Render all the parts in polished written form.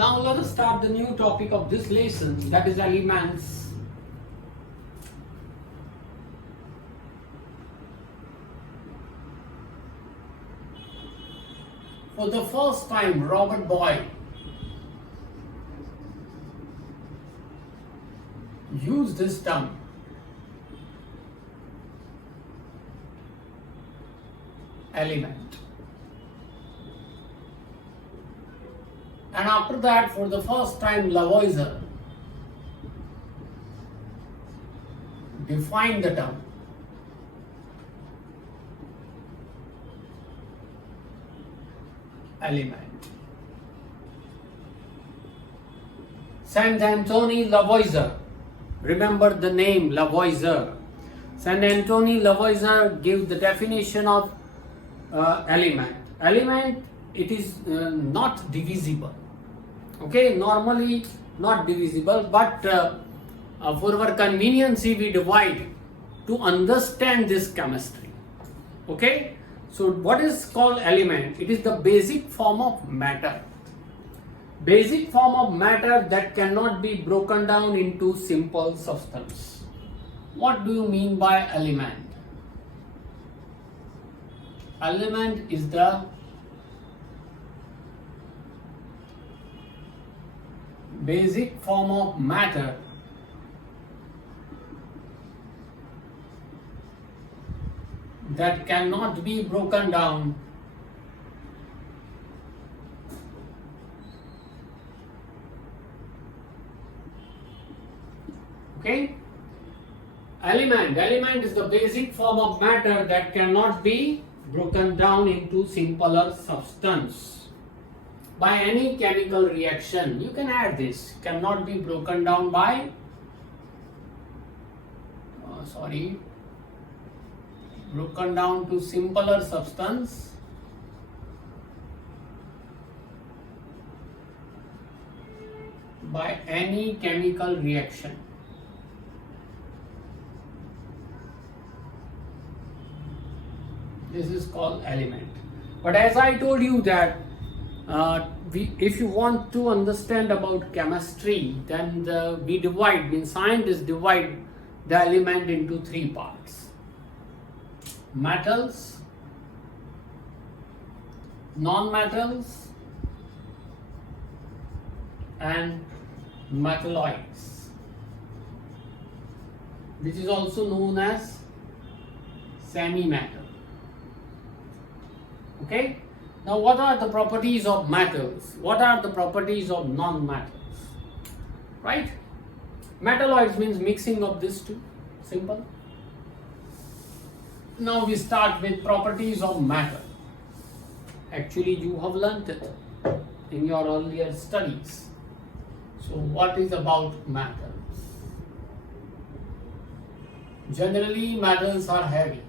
Now let us start the new topic of this lesson, that is elements. For the first time, Robert Boyle used this term. Element. And after that, for the first time, Lavoisier defined the term. Element. Saint Antoine Lavoisier. Remember the name Lavoisier. Saint Antoine Lavoisier gave the definition of element. Element, it is not divisible. Okay, normally not divisible, but for our convenience we divide to understand this chemistry. Okay, so what is called element? It is the basic form of matter. Basic form of matter that cannot be broken down into simple substance. What do you mean by element? Element is the basic form of matter that cannot be broken down okay. Element is the basic form of matter that cannot be broken down into simpler substance by any chemical reaction. You can add this, cannot be broken down by broken down to simpler substance by any chemical reaction. This is called element. But as I told you that if you want to understand about chemistry, then scientists divide the element into three parts: metals, non-metals, and metalloids, which is also known as semi-metal. Okay. Now, what are the properties of metals? What are the properties of non-metals? Right? Metalloids means mixing of these two. Simple. Now we start with properties of metal. Actually, you have learnt it in your earlier studies. So, what is about metals? Generally, metals are heavy.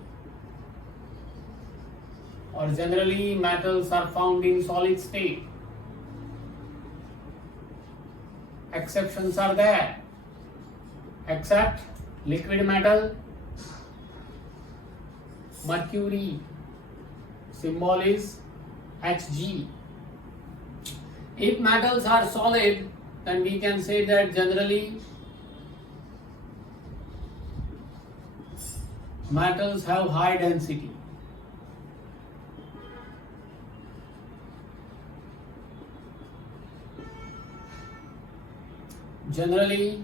Or generally metals are found in solid state. Exceptions are there, except liquid metal, mercury, symbol is Hg. If metals are solid, then we can say that generally metals have high density. Generally,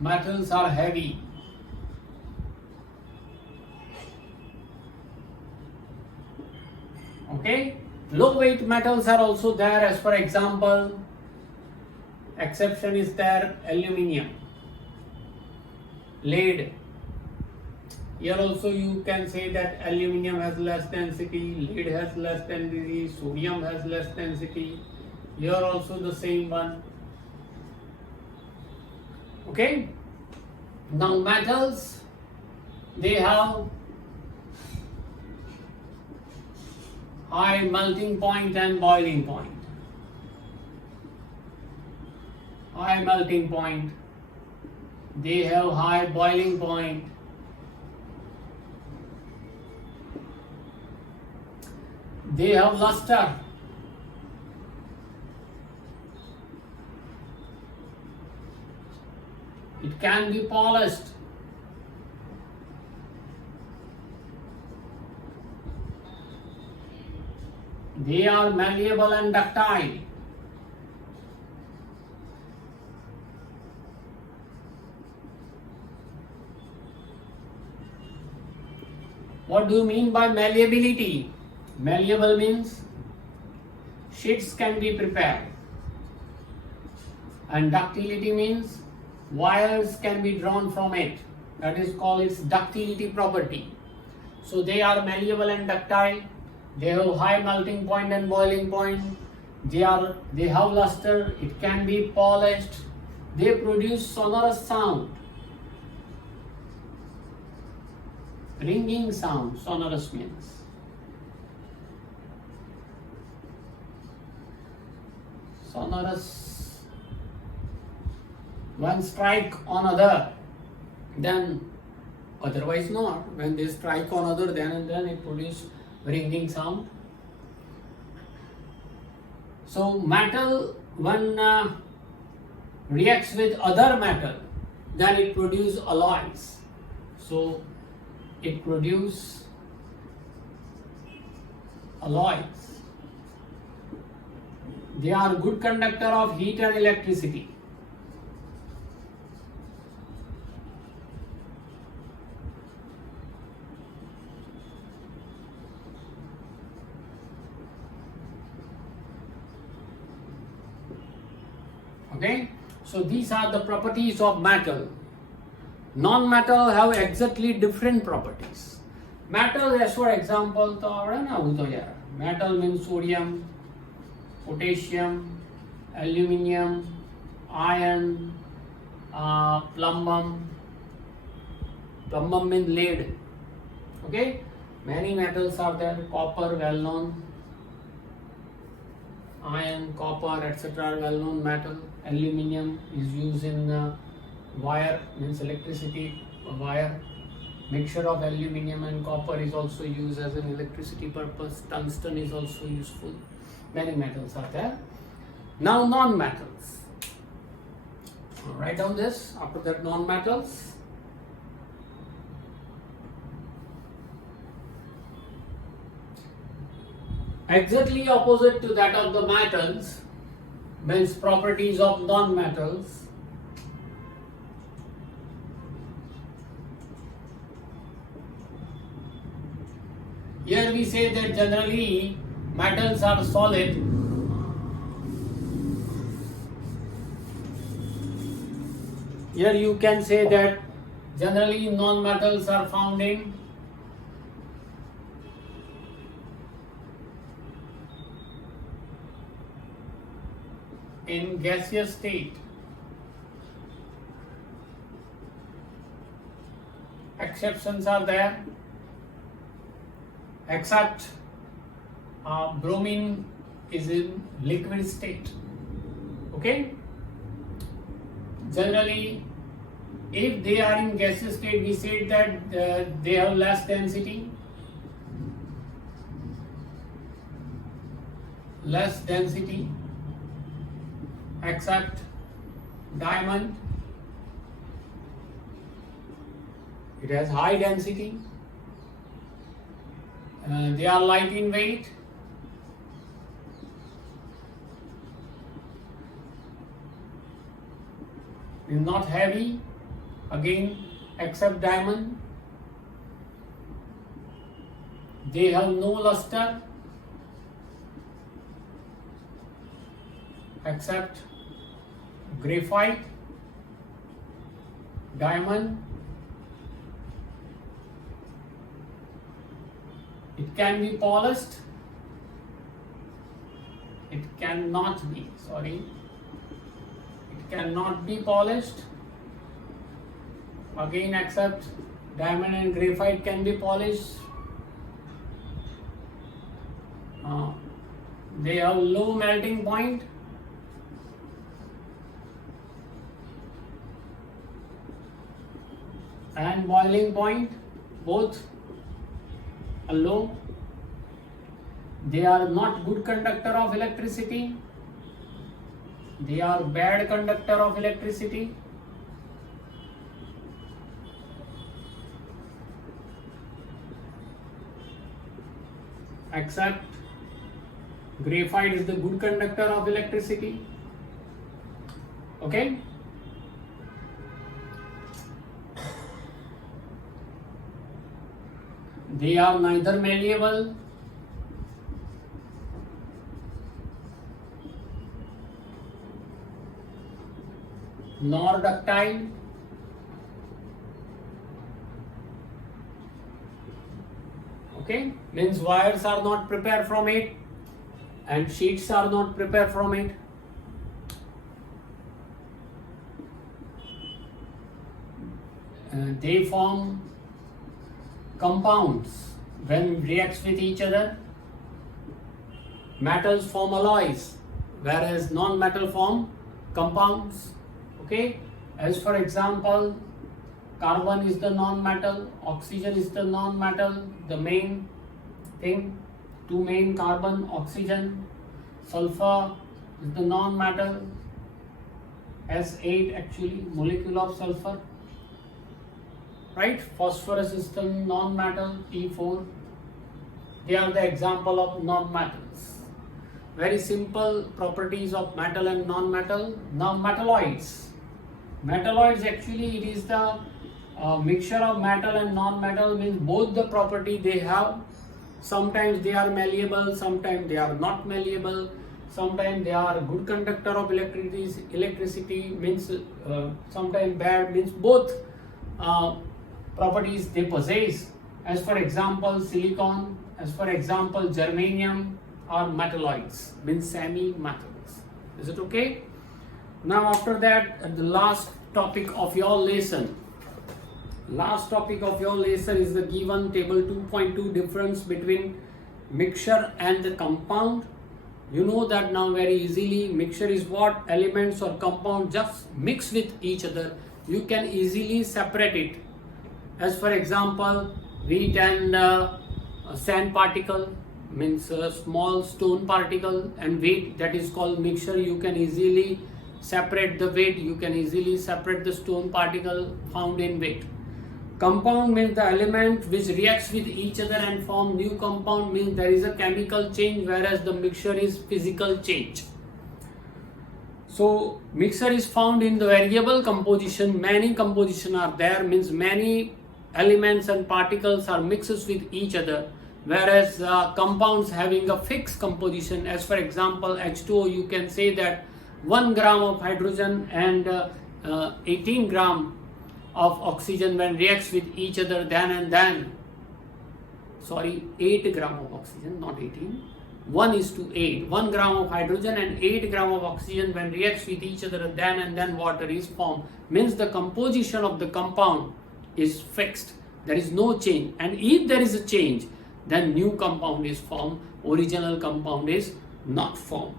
metals are heavy. Okay, low weight metals are also there. As for example, exception is there, aluminium, lead. Here also you can say that aluminium has less density, lead has less density, sodium has less density. Here also the same one. Okay. Now metals, they have high melting point and boiling point. High melting point, they have high boiling point. They have luster. It can be polished. They are malleable and ductile. What do you mean by malleability? Malleable means sheets can be prepared, and ductility means wires can be drawn from it. That is called its ductility property. So they are malleable and ductile. They have high melting point and boiling point. They have luster. It can be polished. They produce sonorous sound. Ringing sound. Sonorous means. Sonorous. One strike on other, then otherwise not. When they strike on other, then it produces ringing sound. So metal, when reacts with other metal, then it produces alloys. So it produces alloys. They are good conductor of heat and electricity. Okay, so these are the properties of metal. Non-metal have exactly different properties. Metal, as for example, metal means sodium, potassium, aluminium, iron, plumbum. Plumbum means lead. Okay, many metals are there. Copper, well known. Iron, copper, etc. are well known metal. Aluminium is used in wire, means electricity wire. Mixture of aluminium and copper is also used as an electricity purpose. Tungsten is also useful. Many metals are there. Now non-metals. Write down this. After that, non-metals. Exactly opposite to that of the metals means properties of non-metals. Here we say that generally metals are solid. Here you can say that generally non-metals are found in gaseous state. Exceptions are there, except bromine is in liquid state. Okay, generally if they are in gaseous state, we say that they have less density, except diamond. It has high density. They are light in weight. Is not heavy. Again, except diamond. They have no luster, except graphite, diamond. It can be polished. It cannot be, sorry. It cannot be polished. Again, except diamond and graphite can be polished. They have low melting point. And boiling point, both are low. They are not good conductor of electricity. They are bad conductor of electricity. except graphite is the good conductor of electricity. Okay. They are neither malleable nor ductile. Okay, means wires are not prepared from it and sheets are not prepared from it. They form compounds when reacts with each other. Metals form alloys, whereas non-metal form compounds. Okay, as for example, carbon is the non-metal, oxygen is the non-metal, the main thing, two main carbon, oxygen, sulfur is the non-metal, S8 actually, molecule of sulfur. Right, phosphorus is the non-metal, P4. They are the example of non-metals. Very simple properties of metal and non-metal. Now metalloids. Metalloids actually it is the mixture of metal and non-metal, means both the property they have. Sometimes they are malleable, sometimes they are not malleable. Sometimes they are good conductor of electricity, means sometimes bad, means both properties they possess. As for example, silicon, as for example, germanium are metalloids, means semi-metals. Is it okay? Now after that, the last topic of your lesson. Last topic of your lesson is the given table 2.2, difference between mixture and the compound. You know that now very easily. Mixture is what? Elements or compound just mix with each other. You can easily separate it. As for example, wheat and sand particle, means small stone particle and weight, that is called mixture. You can easily separate the weight, you can easily separate the stone particle found in weight. Compound means the element which reacts with each other and form new compound, means there is a chemical change, whereas the mixture is physical change. So mixture is found in the variable composition. Many composition are there, means many elements and particles are mixed with each other, whereas compounds having a fixed composition. As for example, H2O, you can say that 1 gram of hydrogen and 18 gram of oxygen when reacts with each other, then 8 gram of oxygen, not 18, 1:8. 1 gram of hydrogen and 8 gram of oxygen when reacts with each other, then water is formed. Means the composition of the compound is fixed. There is no change. And if there is a change, then new compound is formed. Original compound is not formed.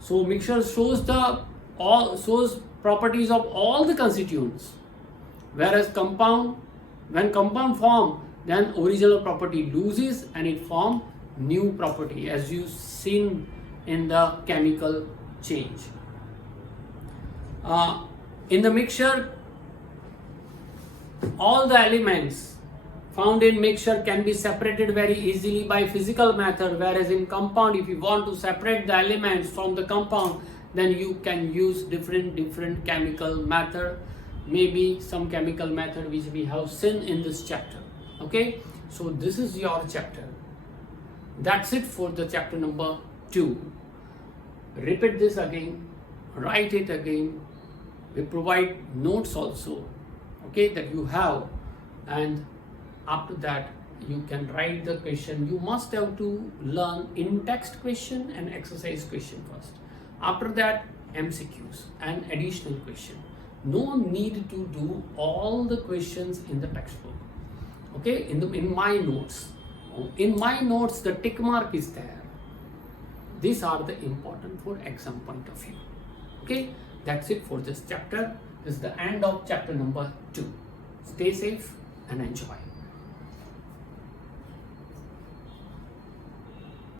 So mixture shows properties of all the constituents. Whereas compound, when compound form, then original property loses and it form new property, as you seen in the chemical change. In the mixture, all the elements found in mixture can be separated very easily by physical method, whereas in compound, if you want to separate the elements from the compound, then you can use different chemical method, maybe some chemical method which we have seen in this chapter. Okay, so this is your chapter. That's it for the chapter number 2. Repeat this again, write it again. We provide notes also, okay, that you have, and after that you can write the question. You must have to learn in-text question and exercise question first. After that, MCQs and additional question. No need to do all the questions in the textbook. Okay, in my notes. In my notes, the tick mark is there. These are the important for exam point of view. Okay, that's it for this chapter. This is the end of chapter number 2. Stay safe and enjoy.